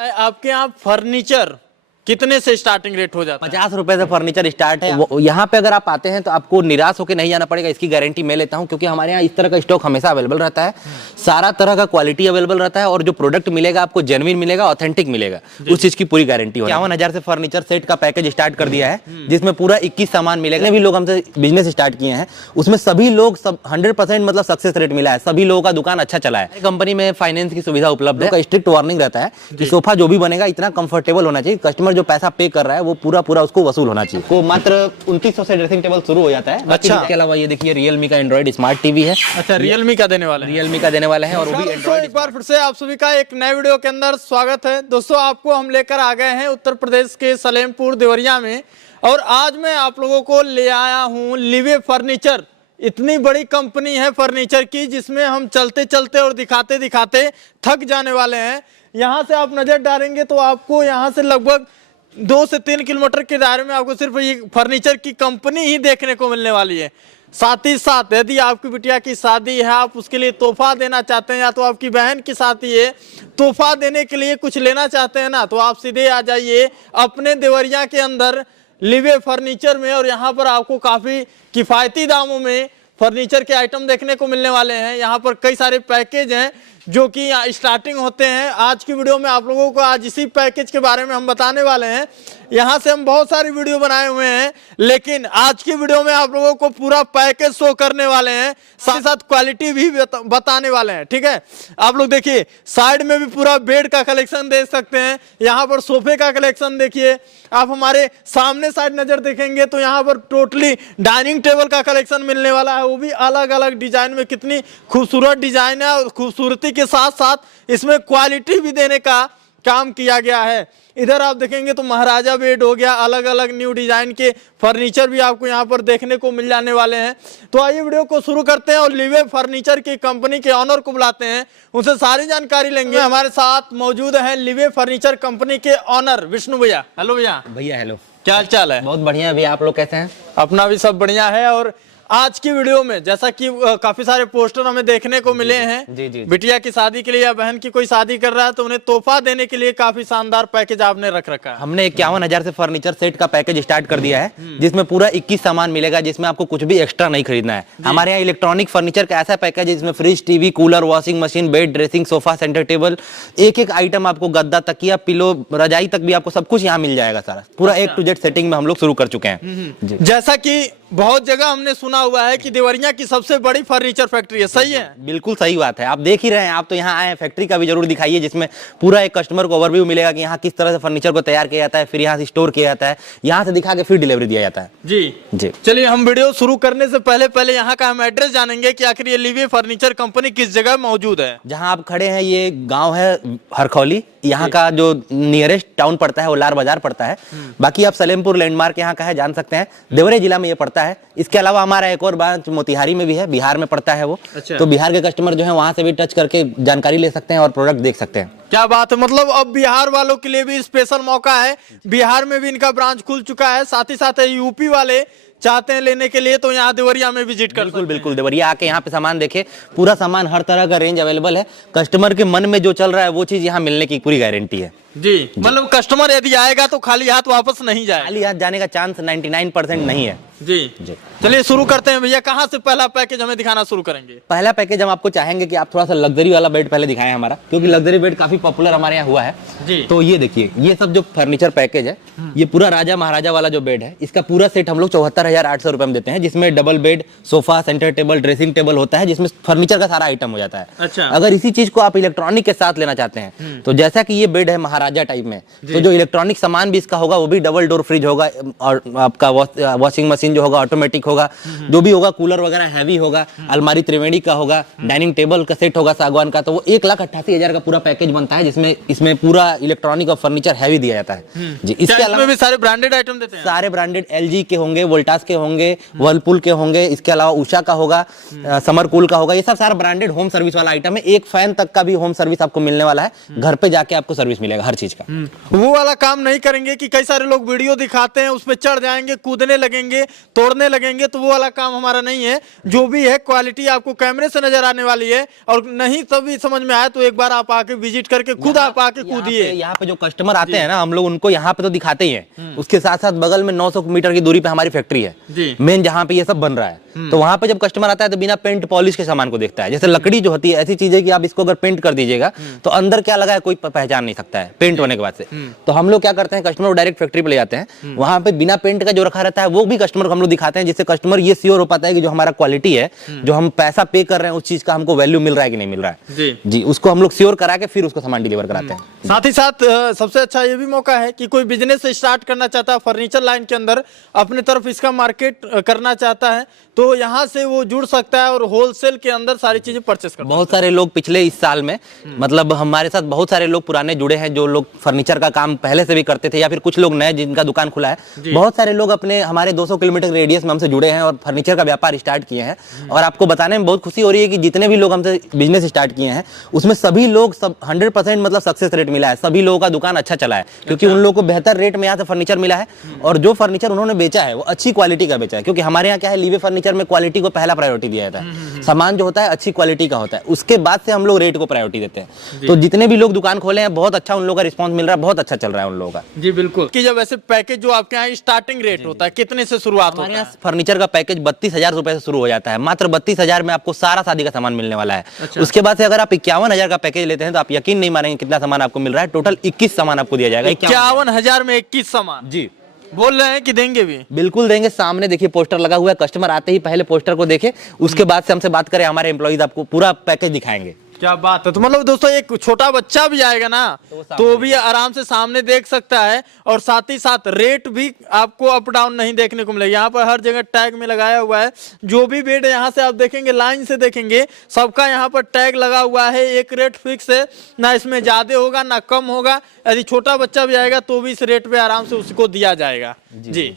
आपके यहाँ फर्नीचर कितने से स्टार्टिंग रेट हो जाता है? 50 रुपए से फर्नीचर स्टार्ट है। यहाँ पे अगर आप आते हैं तो आपको निराश होकर नहीं जाना पड़ेगा, इसकी गारंटी मैं लेता हूँ, क्योंकि हमारे यहाँ इस तरह का स्टॉक हमेशा अवेलेबल रहता है। सारा तरह का क्वालिटी अवेलेबल रहता है और जो प्रोडक्ट मिलेगा आपको जेन्युइन मिलेगा, ऑथेंटिक मिलेगा, उस चीज की पूरी गारंटी होगी। 51,000 से फर्नीचर सेट का पैकेज स्टार्ट कर दिया है, जिसमें पूरा 21 सामान मिलेगा। भी लोग हमसे बिजनेस स्टार्ट किए हैं उसमें सभी लोग 100% मतलब सक्सेस रेट मिला है, सभी लोगों का दुकान अच्छा चला है। कंपनी में फाइनेंस की सुविधा उपलब्ध है। स्ट्रिक्ट वार्निंग रहता है कि सोफा जो भी बनेगा इतना कंफर्टेबल होना चाहिए, कस्टमर जो पैसा पे कर रहा है वो पूरा उसको वसूल होना चाहिए। को मात्र 2900 से ड्रेसिंग टेबल शुरू हो जाता है। अच्छा। इसके अलावा ये देखिए रियलमी का एंड्रॉइड स्मार्ट टीवी है। अच्छा, रियलमी का देने वाले हैं। रियलमी का देने वाले हैं और वो भी एंड्रॉइड। एक बार फिर से आप सभी का एक नए वीडियो के अंदर स्वागत है। दोस्तों, आपको हम लेकर आ गए हैं उत्तर प्रदेश के सलेमपुर देवरिया में, और आज मैं आप लोगों को ले आया हूं लिवे फर्नीचर। इतनी बड़ी कंपनी है फर्नीचर की, जिसमें हम चलते चलते और दिखाते दिखाते थक जाने वाले हैं। यहाँ से आप नजर डालेंगे तो आपको यहाँ से लगभग 2 से 3 किलोमीटर के दायरे में आपको सिर्फ ये फर्नीचर की कंपनी ही देखने को मिलने वाली है। साथ ही साथ यदि आपकी बिटिया की शादी है, आप उसके लिए तोहफा देना चाहते हैं, या तो आपकी बहन की शादी है, तोहफा देने के लिए कुछ लेना चाहते हैं ना, तो आप सीधे आ जाइए अपने देवरिया के अंदर लिवे फर्नीचर में, और यहाँ पर आपको काफ़ी किफ़ायती दामों में फर्नीचर के आइटम देखने को मिलने वाले हैं। यहाँ पर कई सारे पैकेज हैं जो कि स्टार्टिंग होते हैं। आज की वीडियो में आप लोगों को आज इसी पैकेज के बारे में हम बताने वाले हैं। यहाँ से हम बहुत सारी वीडियो बनाए हुए हैं, लेकिन आज की वीडियो में आप लोगों को पूरा पैकेज शो करने वाले हैं, साथ ही साथ क्वालिटी भी बताने वाले हैं। ठीक है, आप लोग देखिए साइड में भी पूरा बेड का कलेक्शन देख सकते हैं। यहाँ पर सोफे का कलेक्शन देखिए। आप हमारे सामने साइड नजर देखेंगे तो यहाँ पर टोटली डाइनिंग टेबल का कलेक्शन मिलने वाला है, वो भी अलग अलग डिजाइन में। कितनी खूबसूरत डिजाइन है, और खूबसूरती के साथ साथ इसमें क्वालिटी भी देने का काम किया गया है। इधर आप देखेंगे तो महाराजा बेड हो गया, अलग अलग न्यू डिजाइन के फर्नीचर भी आपको यहाँ पर देखने को मिल जाने वाले हैं। तो आइए वीडियो को शुरू करते हैं और लिवे फर्नीचर की कंपनी के ऑनर को बुलाते हैं, उनसे सारी जानकारी लेंगे। हमारे साथ मौजूद हैं लिवे फर्नीचर कंपनी के ऑनर विष्णु भैया। हेलो भैया। भैया हेलो, क्या हाल चाल है? बहुत बढ़िया भैया, आप लोग कैसे हैं? अपना भी सब बढ़िया है। और आज की वीडियो में जैसा कि काफी सारे पोस्टर हमें देखने को मिले हैं। जी। बिटिया की शादी के लिए या बहन की कोई शादी कर रहा है तो उन्हें तोहफा देने के लिए काफी शानदार पैकेज आपने रख रखा है। हमने 51,000 से फर्नीचर सेट का पैकेज स्टार्ट कर दिया है, जिसमें पूरा 21 सामान मिलेगा, जिसमें आपको कुछ भी एक्स्ट्रा नहीं खरीदना है। हमारे यहाँ इलेक्ट्रॉनिक फर्नीचर का ऐसा पैकेज है जिसमें fridge, TV, cooler, washing machine, bed, dressing, sofa, centre table, एक आइटम आपको गद्दा, तकिया, पिलो, रजाई तक भी आपको सब कुछ यहाँ मिल जाएगा। सारा पूरा A to Z सेटिंग में हम लोग शुरू कर चुके हैं। जैसा कि बहुत जगह हमने सुना हुआ है कि देवरिया की सबसे बड़ी फर्नीचर फैक्ट्री है, सही है? बिल्कुल सही बात है, आप देख ही रहे हैं। आप तो यहाँ आए हैं, फैक्ट्री का भी जरूर दिखाइए, जिसमें पूरा एक कस्टमर को ओवरव्यू मिलेगा कि यहाँ किस तरह से फर्नीचर को तैयार किया जाता है, फिर यहाँ से स्टोर किया जाता है, यहाँ से दिखा के फिर डिलीवरी दिया जाता है। जी। चलिए, हम वीडियो शुरू करने से पहले यहाँ का हम एड्रेस जानेंगे कि आखिर ये लिवे फर्नीचर कंपनी किस जगह मौजूद है। जहाँ आप खड़े हैं ये गाँव है हरखौली, यहाँ का जो नियरेस्ट टाउन पड़ता है वो लार बाजार पड़ता है। बाकी आप सलेमपुर लैंडमार्क यहाँ का है, जान सकते हैं, देवरिया जिला में ये पड़ता है। इसके अलावा हमारा एक और ब्रांच मोतिहारी में भी है, बिहार में पड़ता है वो। अच्छा। तो बिहार के कस्टमर जो है वहां से भी टच करके जानकारी ले सकते हैं और प्रोडक्ट देख सकते हैं। क्या बात है, मतलब अब बिहार वालों के लिए भी स्पेशल मौका है। बिहार में भी इनका ब्रांच खुल चुका है, साथ ही साथ यूपी वाले चाहते हैं लेने के लिए तो यहाँ देवरिया में विजिट कर। बिल्कुल देवरिया आके यहाँ पे सामान देखे, पूरा सामान हर तरह का रेंज अवेलेबल है। कस्टमर के मन में जो चल रहा है वो चीज यहाँ मिलने की पूरी गारंटी है। जी, मतलब कस्टमर यदि आएगा तो खाली हाथ वापस नहीं जाए। खाली हाथ जाने का चांस 99% नहीं है। जी। चलिए शुरू करते हैं भैया, कहाँ से पहला पैकेज हमें दिखाना शुरू करेंगे? पहला पैकेज हम आपको चाहेंगे कि आप थोड़ा सा लग्जरी वाला बेड पहले दिखाएं हमारा, क्योंकि लग्जरी बेड काफी पॉपुलर हमारे यहाँ हुआ है। जी। तो ये देखिए, ये सब जो फर्नीचर पैकेज है, ये पूरा राजा महाराजा वाला जो बेड है, इसका पूरा सेट हम लोग 74,800 रुपए में देते हैं, जिसमें double bed, sofa, centre table, dressing table होता है, जिसमें फर्नीचर का सारा आइटम हो जाता है। अच्छा। अगर इसी चीज को आप इलेक्ट्रॉनिक के साथ लेना चाहते हैं, तो जैसा कि ये बेड है महाराजा टाइप में, तो जो इलेक्ट्रॉनिक सामान भी इसका होगा वो भी डबल डोर फ्रिज होगा, और आपका वॉशिंग मशीन जो होगा ऑटोमेटिक होगा, जो भी होगा कूलर वगैरह हैवी होगा, अलमारी त्रिवेणी का होगा, डाइनिंग टेबल का सेट होगा सागवान का। तो वो 1,88,000 का पूरा पैकेज बनता है, जिसमें इसमें पूरा इलेक्ट्रॉनिक और फर्नीचर हैवी दिया जाता है। जी। क्या इसके इसमें भी सारे ब्रांडेड आइटम देते हैं? सारे ब्रांडेड एलजी के होंगे, वोल्टास के होंगे, वर्लपूल के होंगे, इसके अलावा उषा का होगा, समरकूल का होगा। ये सब सारा ब्रांडेड होम सर्विस वाला आइटम है। एक फैन तक का भी होम सर्विस आपको मिलने वाला है। घर पे जाके आपको सर्विस मिलेगा हर चीज का। वो वाला काम नहीं करेंगे कि कई सारे लोग वीडियो दिखाते हैं, उस पर चढ़ जाएंगे, कूदने लगेंगे, तोड़ने लगेंगे, तो वो वाला काम हमारा नहीं है। जो भी है क्वालिटी आपको कैमरे से नजर आने वाली है, और नहीं तभी समझ में आया तो एक बार आप आके विजिट करके खुद आप आके कूदिए। यहाँ पे जो कस्टमर आते हैं ना, हम लोग उनको यहाँ पे तो दिखाते ही हैं। उसके साथ साथ बगल में 900 मीटर की दूरी पे हमारी फैक्ट्री है मेन, जहाँ पे ये सब बन रहा है। तो वहाँ पे जब कस्टमर आता है तो बिना पेंट पॉलिश के सामान को देखता है। जैसे लकड़ी जो होती है ऐसी चीज है कि आप इसको अगर पेंट कर दीजिएगा तो अंदर क्या लगा है कोई पहचान नहीं सकता है पेंट होने के बाद से। तो हम लोग क्या करते हैं, कस्टमर को डायरेक्ट फैक्ट्री पे ले जाते हैं, वहाँ पे बिना पेंट का जो रखा रहता है वो भी कस्टमर को हम लोग दिखाते हैं, जिससे कस्टमर ये श्योर हो पाता है कि जो हमारा क्वालिटी है, जो हम पैसा पे कर रहे हैं, उस चीज का हमको वैल्यू मिल रहा है कि नहीं मिल रहा है। जी, उसको हम लोग श्योर करा के फिर उसको सामान डिलीवर कराते हैं। साथ ही साथ सबसे अच्छा ये भी मौका है कि कोई बिजनेस स्टार्ट करना चाहता है फर्नीचर लाइन के अंदर, अपने तरफ इसका मार्केट करना चाहता है, तो यहाँ से वो जुड़ सकता है और होलसेल के अंदर सारी चीजें परचेस कर। बहुत सारे लोग पिछले इस साल में मतलब हमारे साथ बहुत सारे लोग पुराने जुड़े हैं, जो लोग फर्नीचर का काम पहले से भी करते थे, या फिर कुछ लोग नए जिनका दुकान खुला है। बहुत सारे लोग अपने हमारे 200 किलोमीटर रेडियस में हमसे जुड़े हैं और फर्नीचर का व्यापार स्टार्ट किए हैं। और आपको बताने में बहुत खुशी हो रही है कि जितने भी लोग हमसे बिजनेस स्टार्ट किए हैं उसमें सभी लोग 100% मतलब सक्सेस रेट मिला है। सभी लोगों का दुकान अच्छा चला है, क्योंकि उन लोगों को बेहतर रेट में यहाँ से फर्नीचर मिला है, और जो फर्नीचर उन्होंने बेचा है वो अच्छी क्वालिटी का बेचा है। क्योंकि हमारे यहाँ क्या है, लीवे फर्नीचर में क्वालिटी को पहला प्रायोरिटी दिया जाता है। सामान जो होता है अच्छी क्वालिटी का होता है, उसके बाद से हम लोग रेट को प्रायोरिटी देते हैं। तो जितने भी लोग दुकान खोले हैं बहुत अच्छा उन लोगों का रिस्पांस मिल रहा है, बहुत अच्छा चल रहा है उन लोगों का। जी बिल्कुल। कि जब ऐसे पैकेज जो आपके यहाँ स्टार्टिंग रेट होता है, कितने से शुरुआत होता है? फर्नीचर का पैकेज 32,000 रुपए से शुरू हो जाता है। मात्र 32,000 में आपको सारा शादी का सामान मिलने वाला है। उसके बाद से अगर आप 51,000 का पैकेज लेते हैं तो आप यकीन नहीं मानेंगे कितना सामान आपको मिल रहा है। टोटल 21 सामान आपको दिया जाएगा। 51,000 में 21 सामान? जी बोल रहे हैं कि देंगे भी? बिल्कुल देंगे। सामने देखिए पोस्टर लगा हुआ है, कस्टमर आते ही पहले पोस्टर को देखे, उसके बाद से हमसे बात करें, हमारे एम्प्लॉइज आपको पूरा पैकेज दिखाएंगे। क्या बात है। तो मतलब दोस्तों एक छोटा बच्चा भी आएगा ना तो भी आराम से सामने देख सकता है, और साथ ही साथ रेट भी आपको अप डाउन नहीं देखने को मिलेगा। यहाँ पर हर जगह टैग में लगाया हुआ है। जो भी बेड यहाँ से आप देखेंगे, लाइन से देखेंगे, सबका यहाँ पर टैग लगा हुआ है। एक रेट फिक्स है, ना इसमें ज्यादा होगा ना कम होगा। यदि छोटा बच्चा भी आएगा तो भी इस रेट पे आराम से उसको दिया जाएगा। जी।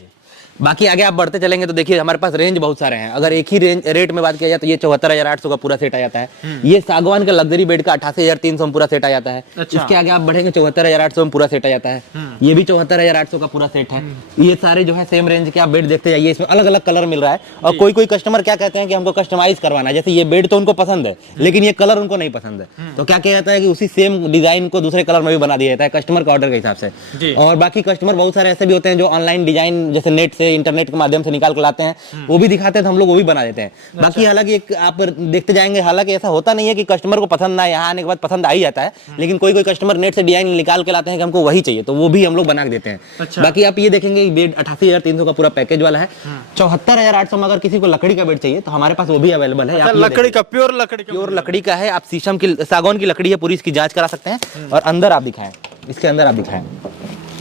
बाकी आगे आप बढ़ते चलेंगे तो देखिए हमारे पास रेंज बहुत सारे हैं। अगर एक ही रेट में बात किया जाए तो ये 74,800 का पूरा सेट आ जाता है। ये सागवान का लग्जरी बेड का 88,300 में पूरा सेट आ जाता है। इसके आगे आप बढ़ेंगे 74,800 में पूरा सेट आ जाता है। ये भी 74,800 का पूरा सेट है। ये सारे जो है सेम रेंज के आप बेड देखते जाइए, इसमें अलग अलग कलर मिल रहा है। और कोई कोई कस्टमर क्या कहते हैं कि हमको कस्टमाइज करवाना है, जैसे ये बेड तो उनको पसंद है लेकिन ये कलर उनको नहीं पसंद है, तो क्या किया जाता है कि उसी सेम डिजाइन को दूसरे कलर में भी बना दिया जाता है कस्टमर के ऑर्डर के हिसाब से। और बाकी कस्टमर बहुत सारे ऐसे भी होते हैं जो ऑनलाइन डिजाइन जैसे नेट से, इंटरनेट के माध्यम से निकाल कर लाते हैं, वो भी दिखाते हैं तो हम लोग वो भी बना देते हैं। बाकी हालांकि एक आप देखते जाएंगे, हालांकि ऐसा होता नहीं है कि कस्टमर को पसंद ना, यहाँ आने के बाद पसंद आ ही जाता है, लेकिन कोई कोई कस्टमर नेट से डिजाइन निकाल के लाते हैं कि हमको वही चाहिए, तो वो भी हम लोग बना के देते हैं। बाकी आप ये देखेंगे बेड 88,300 का पूरा पैकेज वाला है। 74,800 में अगर किसी को लकड़ी का बेड चाहिए तो हमारे पास वो भी अवेलेबल है। लकड़ी का प्योर लकड़ी का है। आप शीशम की, सागौन की लकड़ी है पूरी, इसकी जांच करा सकते हैं। और अंदर आप दिखाएं, इसके अंदर आप दिखाएं,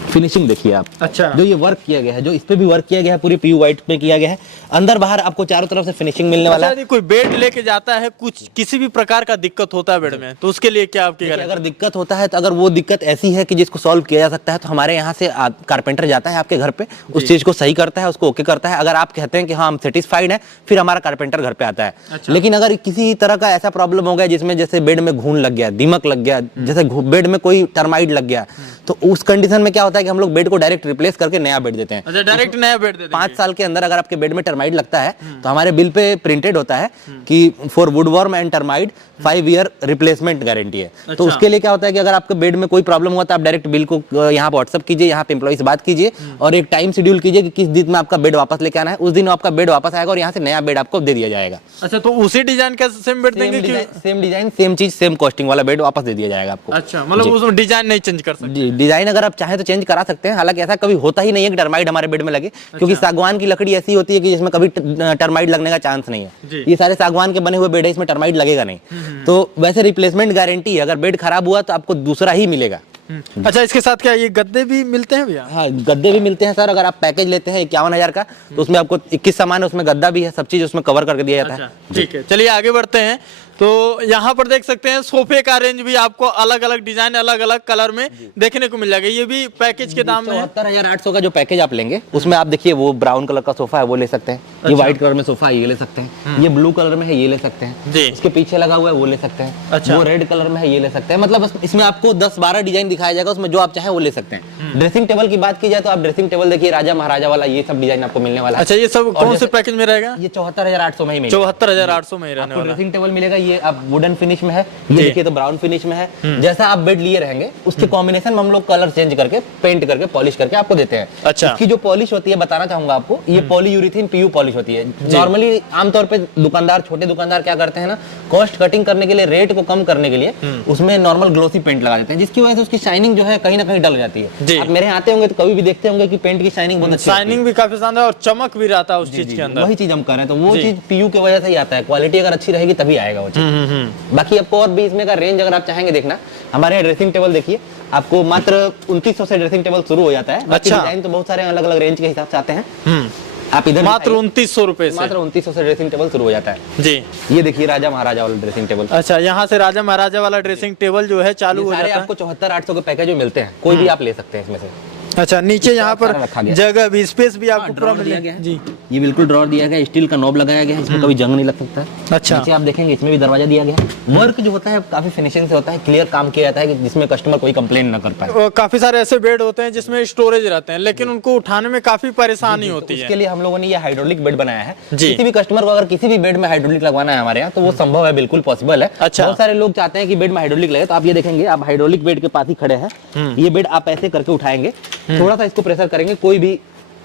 फिनिशिंग देखिए आप। अच्छा। जो ये वर्क किया गया है, जो इस पे भी वर्क किया गया है, पूरी पीयू व्हाइट पे किया गया है। अंदर बाहर आपको चारों तरफ से फिनिशिंग मिलने वाला है। कोई बेड लेके जाता है, कुछ किसी भी प्रकार का दिक्कत होता है बेड में, तो उसके लिए क्या आपके अगर दिक्कत होता है तो अगर वो दिक्कत ऐसी है कि जिसको सॉल्व किया जा सकता है तो हमारे यहाँ से कारपेंटर जाता है आपके घर पे, उस चीज को सही करता है, उसको ओके करता है। अगर आप कहते हैं कि हाँ हम सेटिस्फाइड हैं, फिर हमारा कारपेंटर घर पे आता है। लेकिन अगर किसी तरह का ऐसा प्रॉब्लम हो गया जिसमें जैसे बेड में घून लग गया, दीमक लग गया, जैसे बेड में कोई टर्माइट लग गया, तो उस कंडीशन में क्या होता है कि हम लोग बेड को डायरेक्ट रिप्लेस करके नया बेड देते हैं। अच्छा, डायरेक्ट नया बेड देते हैं। 5 साल के अंदर अगर आपके बेड में टर्माइट लगता है तो हमारे बिल पे प्रिंटेड होता है कि for woodworm and termite 5 year replacement guarantee है। तो उसके लिए क्या होता है कि अगर आपके बेड में कोई प्रॉब्लम हुआ तो आप डायरेक्ट बिल को यहाँ पर व्हाट्सअप कीजिए, यहाँ पे एम्प्लॉय से बात कीजिए और एक टाइम शेड्यूल कीजिए कि किस दिन में आपका बेड वापस लेके आना है। उस दिन आपका बेड वापस आएगा और यहाँ से नया बेड आपको दे दिया जाएगा। अच्छा, तो उसी डिजाइन का सेम बेड देंगे? सेम डिजाइन, सेम चीज, सेम कॉस्टिंग वाला बेड वापस दे दिया जाएगा आपको। अच्छा, मतलब उसमें डिजाइन नहीं चेंज कर सकते? डिजाइन अगर आप चाहें तो चेंज करा सकते हैं। हालांकि ऐसा कभी होता ही नहीं है कि टर्माइट हमारे बेड में लगे, क्योंकि सागवान की लकड़ी ऐसी होती है कि जिसमें कभी टर्माइट लगने का चांस नहीं है। ये सारे सागवान के बने हुए बेड है, इसमें टर्माइट लगेगा नहीं। तो वैसे रिप्लेसमेंट गारंटी है, अगर बेड खराब हुआ तो आपको दूसरा ही मिलेगा। अच्छा, इसके साथ क्या ये गद्दे भी मिलते हैं भैया? हाँ, गद्दे भी मिलते हैं सर। अगर आप पैकेज लेते हैं 51,000 का तो उसमें आपको 21 सामान है, उसमें गद्दा भी है, सब चीज उसमें कवर करके दिया जाता है। ठीक है, चलिए आगे बढ़ते हैं। तो यहाँ पर देख सकते हैं सोफे का रेंज भी आपको अलग अलग डिजाइन अलग अलग कलर में देखने को मिल जाएगा। ये भी पैकेज के दाम में है। 74,800 का जो पैकेज आप लेंगे उसमें आप देखिए वो ब्राउन कलर का सोफा है वो ले सकते हैं, ये व्हाइट कलर में सोफा है ये ले सकते हैं, ये ब्लू कलर में है ये ले सकते हैं, इसके पीछे लगा हुआ है वो ले सकते हैं, अच्छा। वो रेड कलर में है ये ले सकते हैं। मतलब इसमें आपको 10-12 डिजाइन दिखाया जाएगा, उसमें जो आप चाहें वो ले सकते हैं। ड्रेसिंग टेबल की बात की जाए तो आप ड्रेसिंग टेबल देखिए राजा महाराजा वाला ये सब डिजाइन आपको मिलने वाला है। अच्छा, ये सब कौन से पैकेज में रहेगा? ये 74,800 में ही मिलेगा। 74,800 में ही रहने वाला। ड्रेसिंग टेबल मिलेगा, ये आप वुडन फिनिश में है, ये देखिए तो ब्राउन फिनिश में है। जैसा आप बेड लिए रहेंगे उसके कॉम्बिनेशन में हम लोग कलर चेंज करके पेंट करके पॉलिश करके आपको देते हैं। अच्छा। इसकी जो पॉलिश होती है बताना चाहूंगा आपको, ये पॉलीयूरेथीन पीयू पॉलिश होती है। नॉर्मली आमतौर पे दुकानदार छोटे दुकानदार क्या करते हैं ना, कॉस्ट कटिंग करने के लिए रेट को कम करने के लिए उसमें नॉर्मल ग्लोसी पेंट लगा देते हैं, जिसकी वजह से उसकी शाइनिंग जो है कहीं ना कहीं डल जाती है। आप मेरे यहाँ आते होंगे तो कभी भी देखते होंगे कि पेंट की शाइनिंग बहुत अच्छी, शाइनिंग भी काफी शानदार और चमक भी रहता है उस चीज के अंदर। वही चीज हम कर रहे हैं, तो वो चीज पीयू की वजह से ही आता है। क्वालिटी अगर अच्छी रहेगी तभी आएगा वो चीज। बाकी आपको और भी इसमें का रेंज अगर आप चाहेंगे देखना, हमारे यहाँ ड्रेसिंग टेबल देखिए आपको मात्र 2900 से ड्रेसिंग टेबल शुरू हो जाता है। बाकी डिजाइन तो बहुत सारे अलग अलग रेंज के हिसाब से आते हैं। आप इधर मात्र 2900 रुपए से, मात्र 2900 से ड्रेसिंग टेबल शुरू हो जाता है जी। ये देखिए राजा महाराजा वाला ड्रेसिंग टेबल। अच्छा, यहाँ से राजा महाराजा वाला ड्रेसिंग टेबल जो है चालू हो जाता है। आपको 74,800 के पैकेज में मिलते हैं, कोई भी आप ले सकते हैं इसमें से। अच्छा, नीचे यहाँ पर जगह भी स्पेस भी आपको पूरा मिल गया है जी। ये बिल्कुल ड्रॉर दिया गया है, स्टील का नॉब लगाया गया है, इसमें कभी जंग नहीं लग सकता। अच्छा, नीचे आप देखेंगे इसमें भी दरवाजा दिया गया है। वर्क जो होता है काफी फिनिशिंग से होता है, क्लियर काम किया जाता है जिसमें कस्टमर कोई कंप्लेन न कर पाए। काफी सारे ऐसे बेड होते हैं जिसमें स्टोरेज रहते हैं लेकिन उनको उठाने में काफी परेशानी होती है। इसके लिए हम लोगों ने ये हाइड्रोलिक बेड बनाया है। किसी भी कस्टमर को अगर किसी भी बेड में हाइड्रोलिक लगवाना है हमारे यहाँ तो वो संभव है, बिल्कुल पॉसिबल है। अच्छा। बहुत सारे लोग चाहते हैं कि बेड में हाइड्रोलिक लगे, तो आप ये देखेंगे आप हाइड्रोलिक बेड के पास ही खड़े हैं। ये बेड आप ऐसे करके उठाएंगे, थोड़ा सा इसको प्रेशर करेंगे, कोई भी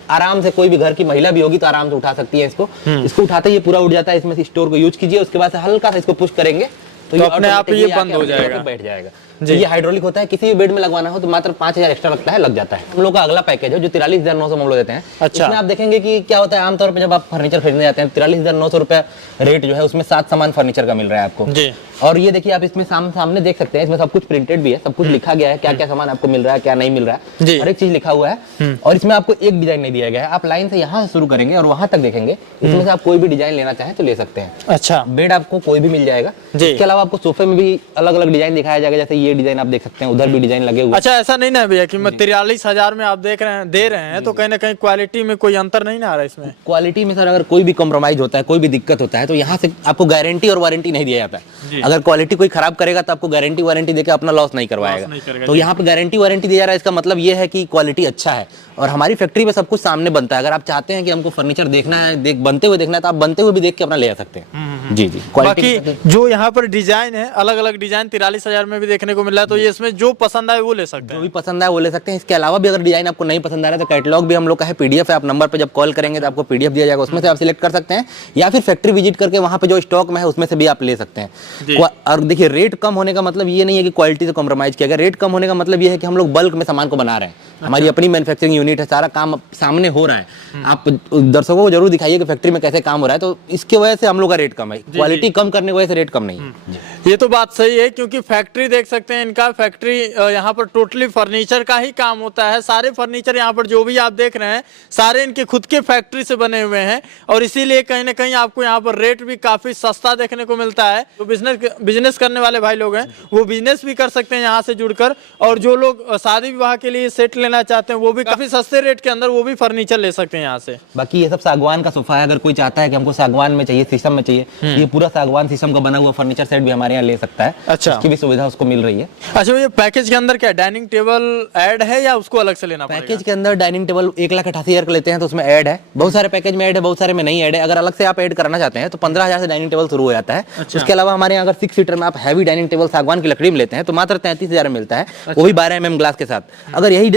आराम से, कोई भी घर की महिला भी होगी तो आराम से उठा सकती है इसको। इसको उठाते ही ये पूरा उठ जाता है। इसमें से स्टोर को यूज कीजिए, उसके बाद से हल्का सा इसको पुश करेंगे तो ये अपने आप ही ये बंद हो जाएगा, बैठ जाएगा। ये हाइड्रोलिक होता है, किसी भी बेड में लगवाना हो तो मात्र 5000 एक्स्ट्रा लगता है, लग जाता है। हम लोग का अगला पैकेज है जो 43,900 हम लोग देते हैं। अच्छा। इसमें आप देखेंगे कि क्या होता है, आमतौर पे जब आप फर्नीचर खरीदने जाते हैं 43,900 रुपया रेट जो है उसमें 7 सामान फर्नीचर का मिल रहा है आपको जी। और ये देखिए आप इसमें सामने देख सकते हैं, इसमें सब कुछ प्रिंटेड भी है, सब कुछ लिखा गया है, क्या क्या सामान आपको मिल रहा है क्या नहीं मिल रहा है, हर एक चीज लिखा हुआ है। और इसमें आपको एक डिजाइन नहीं दिया गया है, आप लाइन से यहाँ से शुरू करेंगे और वहां तक देखेंगे, इसमें से आप कोई भी डिजाइन लेना चाहें तो ले सकते हैं। अच्छा, बेड आपको कोई भी मिल जाएगा। इसके अलावा आपको सोफे में भी अलग अलग डिजाइन दिखाया जाएगा, जैसे ये डिजाइन आप देख सकते हैं, उधर भी डिजाइन लगे हुए। अच्छा, ऐसा नहीं ना भैया कि 43,000 में आप देख रहे हैं दे रहे हैं तो कहीं ना कहीं क्वालिटी में कोई अंतर नहीं ना आ रहा है इसमें? क्वालिटी में सर अगर कोई भी कॉम्प्रोमाइज होता है, कोई भी दिक्कत होता है तो यहाँ से आपको गारंटी और वारंटी नहीं दिया जाता है। अगर क्वालिटी कोई खराब करेगा तो आपको गारंटी वारंटी देके अपना लॉस नहीं करवाएगा। तो यहाँ पे गारंटी वारंटी दिया जा रहा है, इसका मतलब ये है कि क्वालिटी अच्छा है और हमारी फैक्ट्री में सब कुछ सामने बनता है। अगर आप चाहते हैं कि हमको फर्नीचर देखना है, बनते हुए देखना है, तो आप बनते हुए भी देख के अपना ले आ सकते हैं। जी जी। बाकी जो यहाँ पर डिजाइन है अलग अलग डिजाइन 43,000 में भी देखने को मिल रहा है, तो ये इसमें जो पसंद आए वो ले सकते हैं। जो भी पसंद आए वो ले सकते हैं। इसके अलावा भी अगर डिजाइन आपको नहीं पसंद आ रहा है तो कैटलॉग भी हम लोग का है, पीडीएफ है। आप नंबर पे जब कॉल करेंगे तो आपको पीडीएफ दिया जाएगा, उसमें से आप सिलेक्ट कर सकते हैं या फिर फैक्ट्री विजिट करके वहाँ पे जो स्टॉक में है उसमें से भी आप ले सकते हैं। और देखिए रेट कम होने का मतलब ये नहीं है कि क्वालिटी से कॉम्प्रोमाइज किया गया। रेट कम होने का मतलब ये है कि हम लोग बल्क में सामान को बना रहे हैं। हमारी अपनी मैन्युफैक्चरिंग यूनिट है, सारा काम सामने हो रहा है। आप दर्शकों को जरूर दिखाइए कि फैक्ट्री में कैसे काम हो रहा है, तो इसकी वजह से हम लोग का रेट कम है। क्वालिटी कम करने की वजह से रेट कम नहीं है। ये तो बात सही है क्योंकि फैक्ट्री देख सकते हैं इनका, फैक्ट्री यहाँ पर टोटली फर्नीचर का ही काम होता है। सारे फर्नीचर यहाँ पर जो भी आप देख रहे हैं सारे इनके खुद के फैक्ट्री से बने हुए हैं और इसीलिए कहीं ना कहीं आपको यहाँ पर रेट भी काफी सस्ता देखने को मिलता है। तो बिजनेस करने वाले भाई लोग हैं वो बिजनेस भी कर सकते हैं यहाँ से जुड़कर, और जो लोग शादी विवाह के लिए सेट लेना चाहते हैं वो भी काफी सस्ते रेट के अंदर वो भी फर्नीचर ले सकते हैं यहाँ से। बाकी ये सब सागवान का सोफा है, अगर कोई चाहता है कि हमको सागवान में चाहिए, शीशम में चाहिए, ये पूरा सागवान शीशम का बना हुआ फर्नीचर सेट भी हमारे यहाँ ले सकता है। अच्छा, इसकी भी सुविधा उसको मिल रही है। अच्छा, ये पैकेज के अंदर क्या डाइनिंग टेबल ऐड है या उसको अलग से लेना पड़ेगा? पैकेज के अंदर डाइनिंग टेबल 1,88,000 का लेते हैं तो उसमें ऐड है। बहुत सारे पैकेज में ऐड है, बहुत सारे में नहीं ऐड है। अगर अलग से आप ऐड करना चाहते हैं तो 15,000 से डाइनिंग टेबल शुरू हो जाता है। अच्छा। उसके अलावा हमारे यहाँ अगर 6 सीटर में आप हैवी डाइनिंग टेबल सागवान की लकड़ी में लेते हैं तो मात्र 33,000 में मिलता है। वो भी 12 mm ग्लास के साथ। अगर यही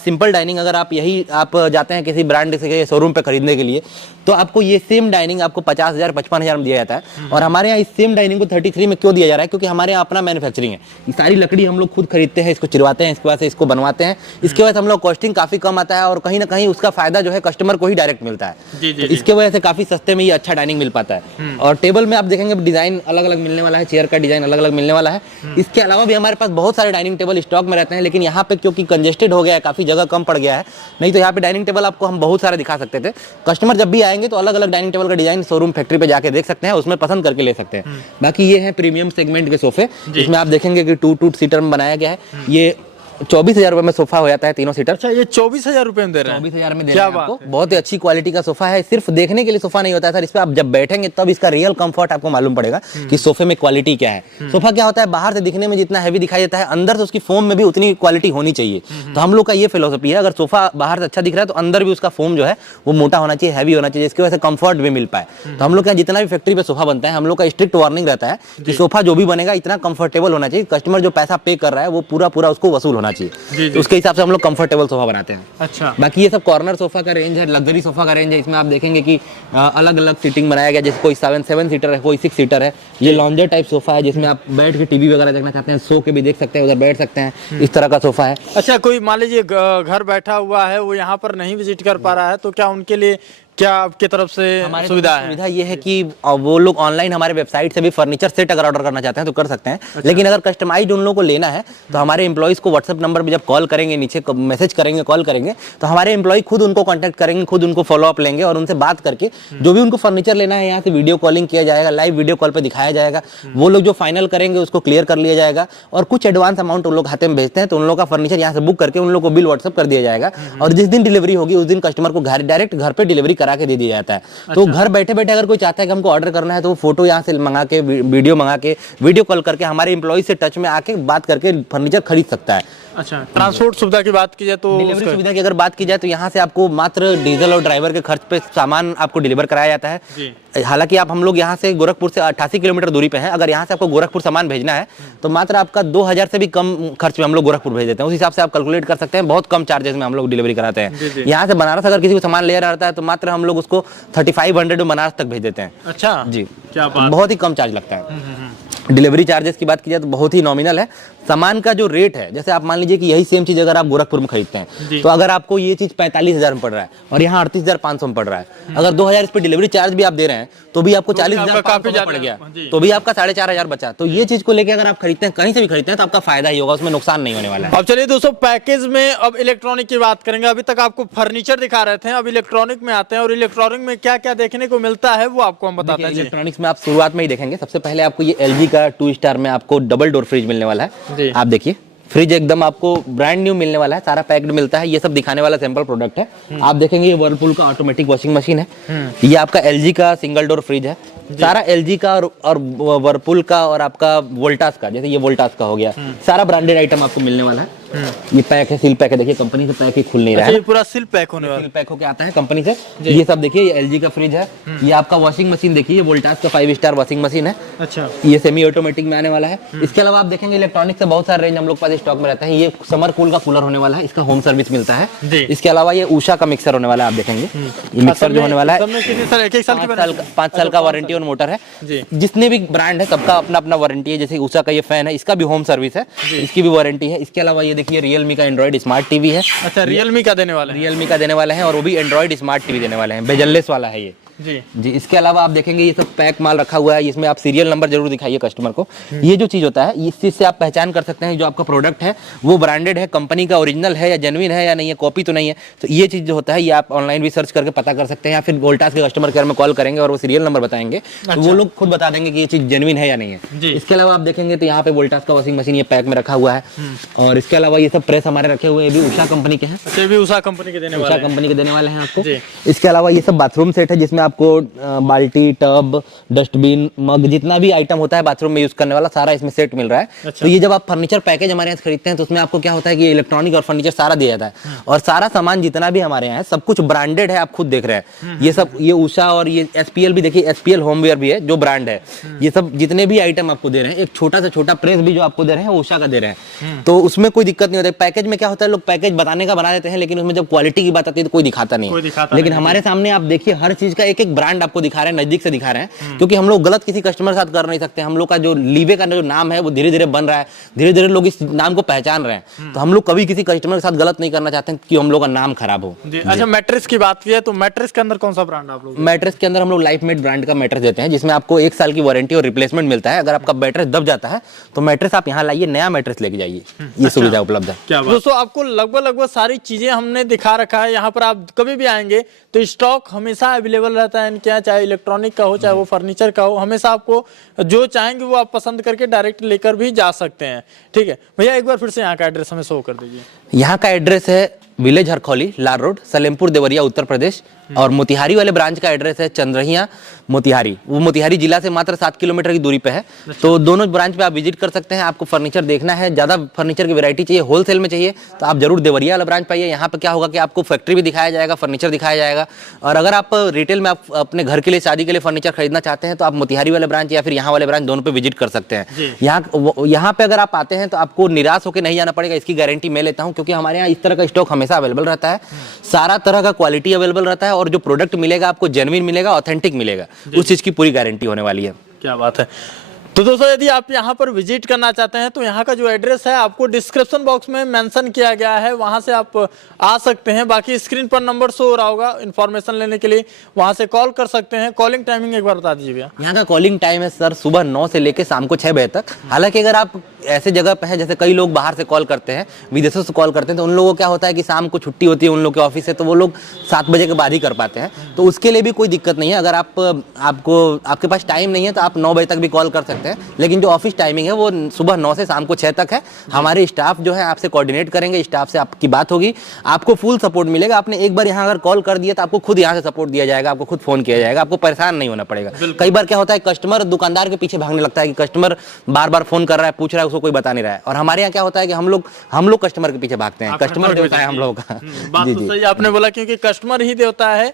सिंपल डाइनिंग अगर आप जाते हैं किसी ब्रांड से शोरूम पे खरीदने के लिए तो आपको ये सेम डाइनिंग आपको 50,000 55,000 में दिया जाता है। और हमारे यहाँ इस सेम डाइनिंग को 33 में क्यों दिया जा रहा है? क्योंकि हमारे यहाँ अपना मैन्युफैक्चरिंग है। ये सारी लकड़ी हम लोग खुद खरीदते हैं, इसको चिरवाते हैं, इसके बाद से इसको बनवाते हैं। इसके बाद हम लोग कॉस्टिंग काफी कम आता है और कहीं ना कहीं उसका फायदा जो है कस्टमर को ही डायरेक्ट मिलता है। तो इसके वजह से काफी सस्ते में ये अच्छा डाइनिंग मिल पाता है। और टेबल में आप देखेंगे डिजाइन अलग अलग मिलने वाला है, चेयर का डिजाइन अलग अलग मिलने वाला है। इसके अलावा भी हमारे पास बहुत सारे डाइनिंग टेबल स्टॉक में रहते हैं, लेकिन यहाँ पे क्योंकि कंजेस्टेड हो गया है, काफी जगह कम पड़ गया है, नहीं तो यहाँ पे डाइनिंग टेबल आपको हम बहुत सारे दिखा सकते थे। कस्टमर जब भी आएंगे तो अलग अलग डाइनिंग टेबल का डिजाइन शोरूम फैक्ट्री पे जाके देख सकते हैं, उसमें पसंद करके ले सकते हैं। बाकी ये है प्रीमियम सेगमेंट के सोफे, इसमें आप देखेंगे कि 2 सीटर में बनाया गया है। ये 24,000 रुपए में सोफा हो जाता है, तीनों सीटर। अच्छा, ये 24,000 रुपए में दे रहे हैं? 24,000 में दे रहे हैं आपको। बहुत ही अच्छी क्वालिटी का सोफा है, सिर्फ देखने के लिए सोफा नहीं होता है सर, इस पे आप जब बैठेंगे तब इसका रियल कंफर्ट आपको मालूम पड़ेगा कि सोफे में क्वालिटी क्या है। सोफा क्या होता है, बाहर से दिखने में जितना हैवी दिखाई देता है, अंदर से उसकी फोम में भी उतनी क्वालिटी होनी चाहिए। तो हम लोग का ये फिलोसफी है, अगर सोफा बाहर से अच्छा दिख रहा है तो अंदर भी उसका फोम जो है वो मोटा होना चाहिए, हैवी होना चाहिए, इसकी वजह से कंफर्ट भी मिल पाए। तो हम लोग का जितना भी फैक्ट्री पे सोफा बनता है, हम लोग का स्ट्रिक्ट वार्निंग रहता है कि सोफा जो भी बनेगा इतना कंफर्टेबल होना चाहिए, कस्टमर जो पैसा पे कर रहा है वो पूरा पूरा उसको वसूल होना चाहिए। तो उसके हिसाब से हम लोग कंफर्टेबल सोफा बनाते हैं। अच्छा, बाकी ये सब कॉर्नर सोफा का रेंज है, लग्जरी सोफा का रेंज है। इसमें आप देखेंगे कि अलग अलग सीटिंग बनाया गया, जैसे कोई 7 सीटर है, कोई 6 सीटर है। ये लॉन्जर टाइप सोफा है, जिसमें आप बैठ के टीवी वगैरह देखना चाहते हैं, सो के भी देख सकते हैं, उधर बैठ सकते हैं, इस तरह का सोफा है। अच्छा, कोई मान लीजिए घर बैठा हुआ है, वो यहाँ पर नहीं विजिट कर पा रहा है, तो क्या उनके लिए क्या आपकी तरफ से सुविधा है? सुविधा ये है कि वो लोग ऑनलाइन हमारे वेबसाइट से भी फर्नीचर सेट अगर ऑर्डर करना चाहते हैं तो कर सकते हैं। अच्छा। लेकिन अगर कस्टमाइज्ड उन लोगों को लेना है तो हमारे एम्प्लॉइज को व्हाट्सएप नंबर पे जब कॉल करेंगे, नीचे मैसेज करेंगे, कॉल करेंगे, तो हमारे एम्प्लॉय खुद उनको कॉन्टैक्ट करेंगे, खुद उनको फॉलो अप लेंगे और उनसे बात करके जो भी उनको फर्नीचर लेना है यहाँ से वीडियो कॉलिंग किया जाएगा, लाइव वीडियो कॉल पर दिखाया जाएगा। वो लोग जो फाइनल करेंगे उसको क्लियर कर लिया जाएगा और कुछ एडवांस अमाउंट उन लोग खाते में भेजते हैं, तो उन लोग का फर्नीचर यहाँ से बुक करके उन लोग को बिल व्हाट्सएप कर दिया जाएगा और जिस दिन डिलीवरी होगी उस दिन कस्टमर को डायरेक्ट घर पे डिलीवरी करा के दे दिया जाता है। तो घर बैठे बैठे अगर कोई चाहता है कि हमको ऑर्डर करना है तो वो फोटो यहाँ से मंगा के, वीडियो मंगा के, वीडियो कॉल करके हमारे एम्प्लॉय से टच में आके बात करके फर्नीचर खरीद सकता है। अच्छा, ट्रांसपोर्ट सुविधा की बात की जाए तो डिलीवरी सुविधा की अगर बात की जाए तो यहाँ से आपको मात्र डीजल और ड्राइवर के खर्च पे सामान आपको डिलीवर कराया जाता है। हालांकि आप हम लोग यहाँ से गोरखपुर से 88 किलोमीटर दूरी पे हैं, अगर यहाँ से आपको गोरखपुर सामान भेजना है तो मात्र आपका 2,000 से भी कम खर्च में हम लोग गोरखपुर भेज देते हैं। उस हिसाब से आप कैलकुलेट कर सकते हैं, बहुत कम चार्जेस में हम लोग डिलीवरी कराते हैं। यहाँ से बनारस अगर किसी को सामान ले रहा रहता है तो मात्र हम लोग उसको 3500 में बनारस तक भेज देते हैं। अच्छा जी, क्या बात, बहुत ही कम चार्ज लगता है। डिलीवरी चार्जेस की बात की जाए तो बहुत ही नॉमिनल है। सामान का जो रेट है, जैसे आप मान लीजिए कि यही सेम चीज अगर आप गोरखपुर में खरीदते हैं तो अगर आपको ये चीज 45,000 में पड़ रहा है और यहाँ 38,500 में पड़ रहा है, अगर 2,000 इस पे डिलीवरी चार्ज भी आप दे रहे हैं तो भी आपको 40,500 पड़ गया, तो भी आपका 4,500 बचा। तो ये चीज को लेकर अगर आप खरीदते हैं, कहीं से भी खरीदते हैं, तो आपका फायदा ही होगा, उसमें नुकसान नहीं होने वाला है। अब चलिए दोस्तों, पैकेज में अब इलेक्ट्रॉनिक की बात करेंगे। अभी तक आपको फर्नीचर दिखा रहे थे, अब इलेक्ट्रॉनिक में आते हैं और इलेक्ट्रॉनिक में क्या क्या देखने को मिलता है वो आपको हम बताते हैं। इलेक्ट्रॉनिक्स में आप शुरुआत में ही देखेंगे, सबसे पहले आपको ये LG का 2 स्टार में आपको डबल डोर फ्रिज मिलने वाला है। आप देखिए, फ्रिज एकदम आपको ब्रांड न्यू मिलने वाला है, सारा पैक्ड मिलता है। ये सब दिखाने वाला सैंपल प्रोडक्ट है। आप देखेंगे ये वर्लपूल का ऑटोमेटिक वॉशिंग मशीन है, ये आपका LG का सिंगल डोर फ्रिज है। सारा LG का और वर्लपूल का और आपका वोल्टास का, जैसे ये वोल्टास का हो गया, सारा ब्रांडेड आइटम आपको मिलने वाला है। ये पैक है, सील पैक है, देखिए कंपनी से पैक ही खुल नहीं रहा है। ये पूरा सील पैक होने वाला, सील पैक होके आता है कंपनी से। ये सब देखिए, ये LG का फ्रिज है। ये आपका वॉशिंग मशीन देखिए, ये वोल्टास का 5 स्टार वॉशिंग मशीन है। अच्छा, ये सेमी ऑटोमेटिक में आने वाला है। इसके अलावा आप देखेंगे इलेक्ट्रॉनिक से बहुत सारे रेंज हम लोग पास स्टॉक में रहता है। ये समर कूल का कूलर होने वाला है, इसका होम सर्विस मिलता है। इसके अलावा ये उषा का मिक्सर होने वाला है, आप देखेंगे ये मिक्सर जो होने वाला है 5 साल का वारंटी और मोटर है। जितने भी ब्रांड है सबका अपना अपना वारंटी है। जैसे उषा का ये फैन है, इसका भी होम सर्विस है, इसकी भी वारंटी है। इसके अलावा ये देखिए रियलमी का एंड्रॉइड स्मार्ट टीवी है। अच्छा, रियलमी का देने वाला है, रियलमी का देने वाला है और वो भी एंड्रॉइड स्मार्ट टीवी देने वाले हैं, बेजलेस वाला है ये। जी, इसके अलावा आप देखेंगे ये सब पैक माल रखा हुआ है। इसमें आप सीरियल नंबर जरूर दिखाइए कस्टमर को। ये जो चीज होता है, इस चीज से आप पहचान कर सकते हैं जो आपका प्रोडक्ट है वो ब्रांडेड है, कंपनी का ओरिजिनल है या जेन्युइन है या नहीं है, कॉपी तो नहीं है। तो ये चीज जो होता है ये आप ऑनलाइन भी सर्च करके पता कर सकते हैं, या फिर वोल्टास के कस्टमर केयर में कॉल करेंगे और वो सीरियल नंबर बताएंगे। तो वो लोग खुद बता देंगे कि ये चीज जेन्युइन है या नहीं है। इसके अलावा आप देखेंगे तो यहाँ पे वोल्टास का वॉशिंग मशीन ये पैक में रखा हुआ है। और इसके अलावा ये सब प्रेस हमारे रखे हुए हैं, ये भी उषा कंपनी के हैं। ये भी उषा कंपनी के देने वाले हैं आपको। इसके अलावा ये सब बाथरूम सेट है, जिसमें आपको बाल्टी, टब, डस्टबिन, मग, जितना भी आइटम होता है बाथरूम में यूज करने वाला, सारा इसमें सेट मिल रहा है। अच्छा। तो ये जब आप फर्नीचर पैकेज हमारे यहाँ खरीदते हैं तो उसमें आपको क्या होता है कि इलेक्ट्रॉनिक और फर्नीचर सारा दिया जाता है और सारा सामान जितना भी हमारे यहाँ है सब कुछ ब्रांडेड है। आप खुद देख रहे हैं ये सब, ये उषा और ये SPL भी देखिए, SPL होमवेयर भी है जो ब्रांड है। ये सब जितने भी आइटम आपको दे रहे हैं, एक छोटा से छोटा प्रेस भी जो आपको दे रहे हैं वो उषा का दे रहे हैं। तो उसमें कोई दिक्कत नहीं होता। पैकेज में क्या होता है, लोग पैकेज बताने का बना देते हैं, लेकिन उसमें जब क्वालिटी की बात आती है तो कोई दिखाता नहीं है। लेकिन हमारे सामने आप देखिए हर चीज का एक एक ब्रांड आपको दिखा रहे हैं, नजदीक से दिखा रहे हैं, क्योंकि हम लोग गलत किसी कस्टमर के साथ कर नहीं सकते। हम लोग का जो लीवे का जो नाम है वो धीरे धीरे बन रहा है, धीरे धीरे लोग इस नाम को पहचान रहे हैं, तो हम लोग कभी किसी कस्टमर के साथ गलत नहीं करना चाहते कि हम लोग का नाम खराब हो। अच्छा, मैट्रेस की बात की है तो मैट्रेस के अंदर कौन सा ब्रांड आप लोग? मैट्रेस के अंदर हम लोग लाइफ मेट ब्रांड का मैट्रेस देते हैं, जिसमें आपको 1 साल की वारंटी और रिप्लेसमेंट मिलता है। अगर आपका मैट्रेस दब जाता है तो मैट्रेस आप यहाँ लाइए, नया मैट्रेस लेके जाइए, ये सुविधा उपलब्ध है। क्या दोस्तों, आपको लगभग सारी चीजें हमने दिखा रखा है। यहाँ पर आप कभी भी आएंगे तो स्टॉक हमेशा अवेलेबल रहता है इनके यहाँ, चाहे इलेक्ट्रॉनिक का हो चाहे वो फर्नीचर का हो, हमेशा आपको जो चाहेंगे वो आप पसंद करके डायरेक्ट लेकर भी जा सकते हैं। ठीक है भैया, एक बार फिर से यहाँ का एड्रेस हमें शो कर दीजिए। यहाँ का एड्रेस है विलेज हरखौली, लाल रोड, सलेमपुर देवरिया, उत्तर प्रदेश। और मोतिहारी वाले ब्रांच का एड्रेस है चंद्रहिया मोतिहारी, वो मोतिहारी जिला से मात्र 7 किलोमीटर की दूरी पे है। तो दोनों ब्रांच पे आप विजिट कर सकते हैं। आपको फर्नीचर देखना है, ज़्यादा फर्नीचर की वैरायटी चाहिए, होलसेल में चाहिए, तो आप जरूर देवरिया वाला ब्रांच पाइए। यहाँ पे क्या होगा कि आपको फैक्ट्री भी दिखाया जाएगा, फर्नीचर दिखाया जाएगा। और अगर आप रिटेल में आप अपने घर के लिए, शादी के लिए फर्नीचर खरीदना चाहते हैं तो आप मोतिहारी वाले ब्रांच या फिर यहाँ वाले ब्रांच दोनों पे विजिट कर सकते हैं। यहाँ पे अगर आप आते हैं तो आपको निराश होकर नहीं जाना पड़ेगा, इसकी गारंटी मैं लेता हूँ, क्योंकि हमारे यहाँ इस तरह का स्टॉक हमेशा अवेलेबल रहता है। सारा तरह का क्वालिटी अवेलेबल रहता है और जो प्रोडक्ट मिलेगा आपको जेन्युइन मिलेगा, ऑथेंटिक मिलेगा, उस चीज की पूरी गारंटी होने वाली है। क्या बात है। तो दोस्तों, यदि आप यहाँ पर विजिट करना चाहते हैं तो यहाँ का जो एड्रेस है आपको डिस्क्रिप्शन बॉक्स में मेंशन किया गया है, वहाँ से आप आ सकते हैं। बाकी स्क्रीन पर नंबर शो हो रहा होगा, इन्फॉर्मेशन लेने के लिए वहाँ से कॉल कर सकते हैं। कॉलिंग टाइमिंग एक बार बता दीजिए भैया। यहाँ का कॉलिंग टाइम है सर सुबह 9 से लेकर शाम को 6 बजे तक। हालांकि अगर आप ऐसे जगह पे हैं, जैसे कई लोग बाहर से कॉल करते हैं, विदेशों से कॉल करते हैं, तो उन लोगों को क्या होता है कि शाम को छुट्टी होती है उन लोग के ऑफिस से, तो वो लोग 7 बजे के बाद ही कर पाते हैं। तो उसके लिए भी कोई दिक्कत नहीं है। अगर आपके पास टाइम नहीं है तो आप 9 बजे तक भी कॉल कर सकते हैं, लेकिन जो ऑफिस टाइमिंग है वो सुबह 9 से शाम को 6 तक है। हमारे स्टाफ जो है आपसे कोऑर्डिनेट करेंगे, स्टाफ से आपकी बात होगी, आपको फुल सपोर्ट मिलेगा। आपने एक बार यहाँ अगर कॉल कर दिया तो आपको खुद यहाँ से सपोर्ट दिया जाएगा, आपको खुद फोन किया जाएगा, आपको परेशान नहीं होना पड़ेगा। कई बार क्या होता है, कस्टमर दुकानदार के पीछे भागने लगता है कि कस्टमर बार बार फोन कर रहा है, पूछ रहा है, उसको कोई बता नहीं रहा है। और हमारे यहाँ क्या होता है कि हम लोग कस्टमर के पीछे भागते हैं, कस्टमर देवता है हम लोगों का। बात तो सही आपने बोला, क्योंकि कस्टमर ही देवता है।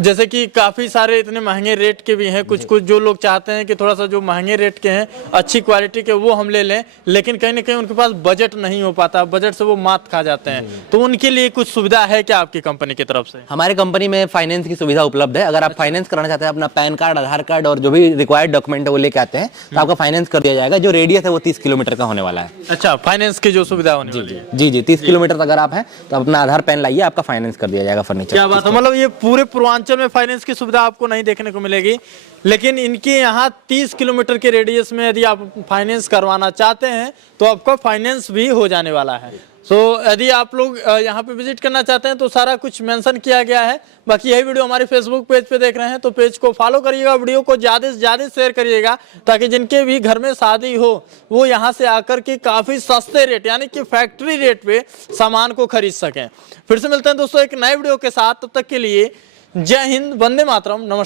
जैसे कि काफी सारे इतने महंगे रेट के भी हैं, कुछ जो लोग चाहते हैं कि थोड़ा सा जो महंगे रेट के हैं, अच्छी क्वालिटी के, वो हम ले लें, लेकिन कहीं ना कहीं उनके पास बजट नहीं हो पाता, बजट से वो मात खा जाते हैं। तो उनके लिए कुछ सुविधा है क्या आपकी कंपनी की तरफ से? हमारे कंपनी में फाइनेंस की सुविधा उपलब्ध है। अगर आप फाइनेंस कराना चाहते हैं, अपना पैन कार्ड, आधार कार्ड और जो भी रिक्वायर्ड डॉक्यूमेंट है वो लेके आते हैं, तो आपका फाइनेंस कर दिया जाएगा। जो रेडियस है वो 30 किलोमीटर का होने वाला है। अच्छा, फाइनेंस की जो सुविधा होने वाली है। जी 30 किलोमीटर अगर आप हैं तो अपना आधार पैन लाइए, आपका फाइनेंस कर दिया जाएगा फर्नीचर। क्या बात है, मतलब ये पूरे पूर्वांचल में फाइनेंस की सुविधा आपको नहीं देखने को मिलेगी, लेकिन इनके यहाँ 30 किलोमीटर के रेडियस में यदि आप फाइनेंस करवाना चाहते हैं तो आपका फाइनेंस भी हो जाने वाला है। यदि आप लोग यहाँ पे विजिट करना चाहते हैं तो सारा कुछ मेंशन किया गया है। बाकी यही वीडियो हमारे फेसबुक पेज पे देख रहे हैं तो पेज को फॉलो करिएगा, वीडियो को ज़्यादा से ज़्यादा शेयर करिएगा, ताकि जिनके भी घर में शादी हो वो यहाँ से आकर के काफ़ी सस्ते रेट, यानी कि फैक्ट्री रेट पे सामान को खरीद सकें। फिर से मिलते हैं दोस्तों एक नए वीडियो के साथ, तब तक के लिए जय हिंद, वंदे मातरम, नमस्कार।